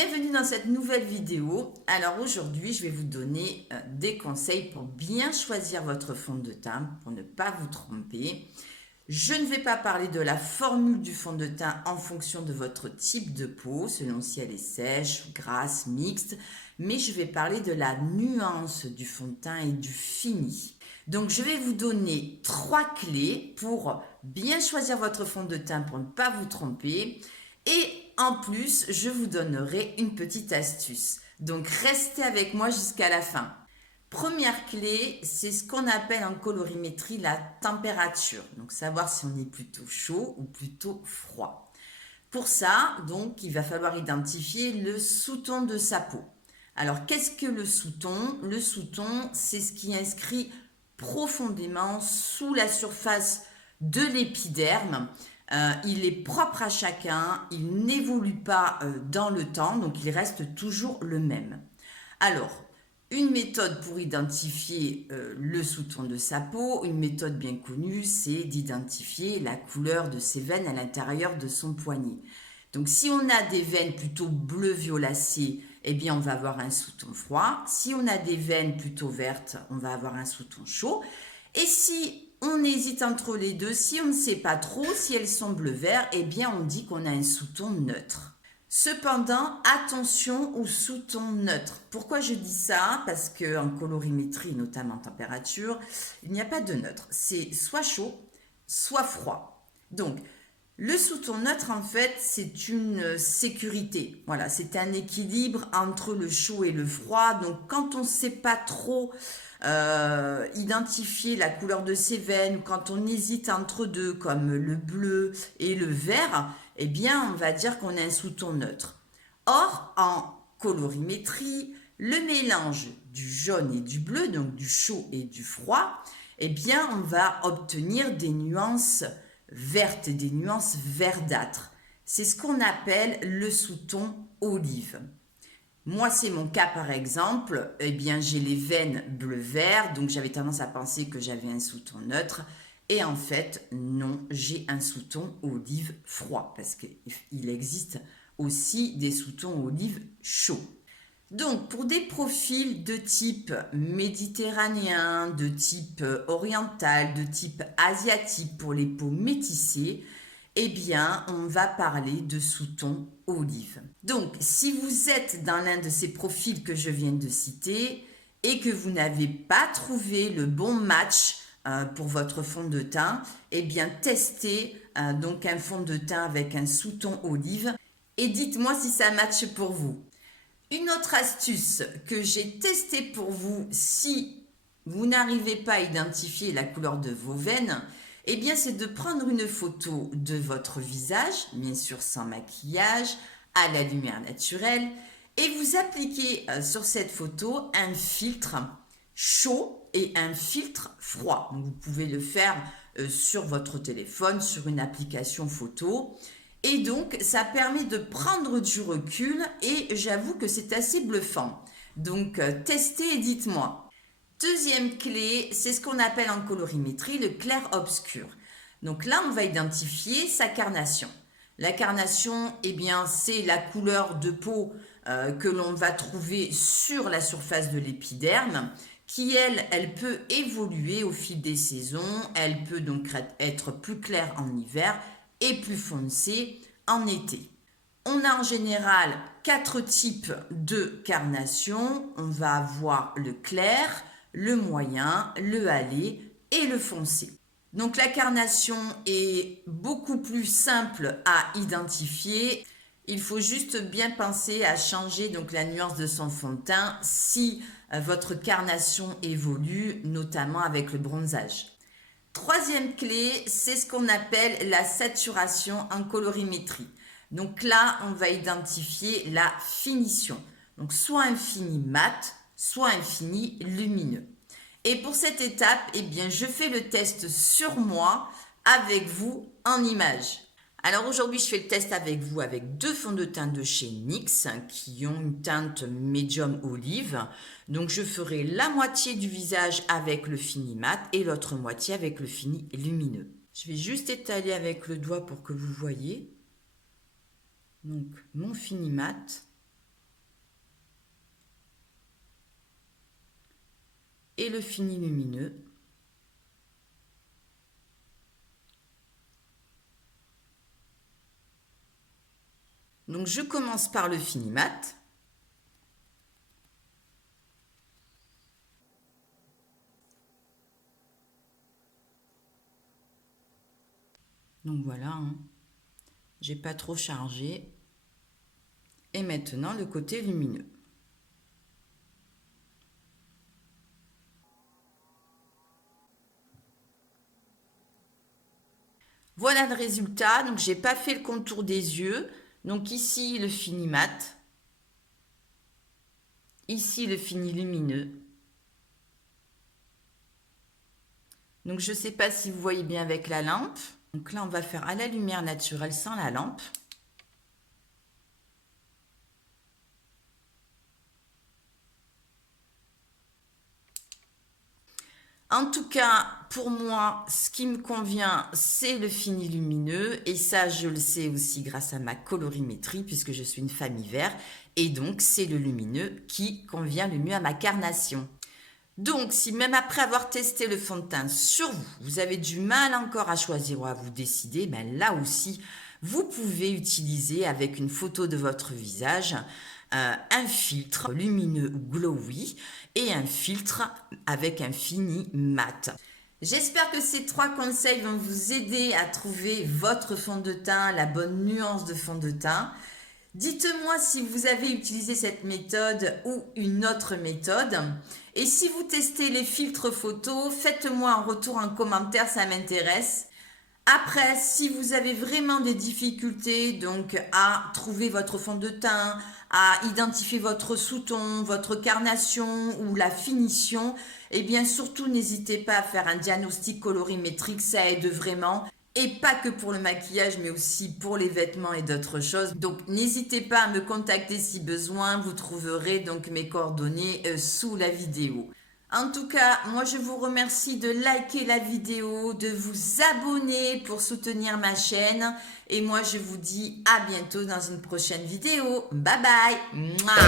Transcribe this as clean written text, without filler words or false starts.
Bienvenue dans cette nouvelle vidéo. Alors aujourd'hui, je vais vous donner des conseils pour bien choisir votre fond de teint, pour ne pas vous tromper. Je ne vais pas parler de la formule du fond de teint en fonction de votre type de peau, selon si elle est sèche, grasse, mixte, mais je vais parler de la nuance du fond de teint et du fini. Donc je vais vous donner 3 clés pour bien choisir votre fond de teint pour ne pas vous tromper. Et en plus, je vous donnerai une petite astuce. Donc restez avec moi jusqu'à la fin. Première clé, c'est ce qu'on appelle en colorimétrie la température. Donc savoir si on est plutôt chaud ou plutôt froid. Pour ça, donc, il va falloir identifier le sous-ton de sa peau. Alors qu'est-ce que le sous-ton? Le sous-ton, c'est ce qui inscrit profondément sous la surface de l'épiderme. Il est propre à chacun, il n'évolue pas dans le temps, donc il reste toujours le même. Alors, une méthode pour identifier le sous-ton de sa peau, une méthode bien connue, c'est d'identifier la couleur de ses veines à l'intérieur de son poignet. Donc si on a des veines plutôt bleu violacées, eh bien on va avoir un sous-ton froid. Si on a des veines plutôt vertes, on va avoir un sous-ton chaud. Et si on hésite entre les deux, si on ne sait pas trop, si elles sont bleu-vert, eh bien on dit qu'on a un sous-ton neutre. Cependant, attention au sous-ton neutre. Pourquoi je dis ça? Parce qu'en colorimétrie, notamment en température, il n'y a pas de neutre. C'est soit chaud, soit froid. Donc, le sous-ton neutre, en fait, c'est une sécurité. Voilà, c'est un équilibre entre le chaud et le froid. Donc, quand on ne sait pas trop identifier la couleur de ses veines, quand on hésite entre deux, comme le bleu et le vert, eh bien, on va dire qu'on a un sous-ton neutre. Or, en colorimétrie, le mélange du jaune et du bleu, donc du chaud et du froid, eh bien, on va obtenir des nuances vertes, des nuances verdâtres. C'est ce qu'on appelle le sous-ton olive. Moi, c'est mon cas par exemple. Eh bien, j'ai les veines bleu-vert, donc j'avais tendance à penser que j'avais un sous-ton neutre. Et en fait, non, j'ai un sous-ton olive froid, parce qu'il existe aussi des sous-tons olive chauds. Donc, pour des profils de type méditerranéen, de type oriental, de type asiatique, pour les peaux métissées, eh bien, on va parler de sous-ton olive. Donc, si vous êtes dans l'un de ces profils que je viens de citer et que vous n'avez pas trouvé le bon match pour votre fond de teint, eh bien, testez donc un fond de teint avec un sous-ton olive et dites-moi si ça matche pour vous. Une autre astuce que j'ai testée pour vous, si vous n'arrivez pas à identifier la couleur de vos veines, eh bien c'est de prendre une photo de votre visage, bien sûr sans maquillage, à la lumière naturelle, et vous appliquez sur cette photo un filtre chaud et un filtre froid. Donc, vous pouvez le faire sur votre téléphone, sur une application photo. Et donc, ça permet de prendre du recul et j'avoue que c'est assez bluffant. Donc, testez et dites-moi. Deuxième clé, c'est ce qu'on appelle en colorimétrie le clair-obscur. Donc là, on va identifier sa carnation. La carnation, eh bien, c'est la couleur de peau que l'on va trouver sur la surface de l'épiderme, qui, elle peut évoluer au fil des saisons. Elle peut donc être plus claire en hiver et plus foncé en été. On a en général 4 types de carnation. On va avoir le clair, le moyen, le hâlé et le foncé. Donc la carnation est beaucoup plus simple à identifier. Il faut juste bien penser à changer donc la nuance de son fond de teint si votre carnation évolue, notamment avec le bronzage. Troisième clé, c'est ce qu'on appelle la saturation en colorimétrie. Donc là, on va identifier la finition. Donc soit un fini mat, soit un fini lumineux. Et pour cette étape, eh bien, je fais le test sur moi avec vous en image. Alors aujourd'hui, je fais le test avec vous avec 2 fonds de teint de chez NYX qui ont une teinte médium olive. Donc je ferai la moitié du visage avec le fini mat et l'autre moitié avec le fini lumineux. Je vais juste étaler avec le doigt pour que vous voyez. Donc mon fini mat et le fini lumineux. Donc je commence par le fini mat. Donc voilà, hein. J'ai pas trop chargé. Et maintenant le côté lumineux. Voilà le résultat. Donc j'ai pas fait le contour des yeux. Donc ici le fini mat. Ici le fini lumineux. Donc je sais pas si vous voyez bien avec la lampe. Donc là on va faire à la lumière naturelle sans la lampe. En tout cas, pour moi, ce qui me convient, c'est le fini lumineux. Et ça, je le sais aussi grâce à ma colorimétrie, puisque je suis une femme hiver. Et donc, c'est le lumineux qui convient le mieux à ma carnation. Donc, si même après avoir testé le fond de teint sur vous, vous avez du mal encore à choisir ou à vous décider, ben là aussi, vous pouvez utiliser avec une photo de votre visage un filtre lumineux ou glowy et un filtre avec un fini mat. J'espère que ces 3 conseils vont vous aider à trouver votre fond de teint, la bonne nuance de fond de teint. Dites-moi si vous avez utilisé cette méthode ou une autre méthode. Et si vous testez les filtres photos, faites-moi un retour en commentaire, ça m'intéresse. Après, si vous avez vraiment des difficultés donc à trouver votre fond de teint, à identifier votre sous-ton, votre carnation ou la finition, eh bien surtout n'hésitez pas à faire un diagnostic colorimétrique, ça aide vraiment. Et pas que pour le maquillage, mais aussi pour les vêtements et d'autres choses. Donc n'hésitez pas à me contacter si besoin, vous trouverez donc mes coordonnées sous la vidéo. En tout cas, moi je vous remercie de liker la vidéo, de vous abonner pour soutenir ma chaîne. Et moi je vous dis à bientôt dans une prochaine vidéo. Bye bye. Mouah.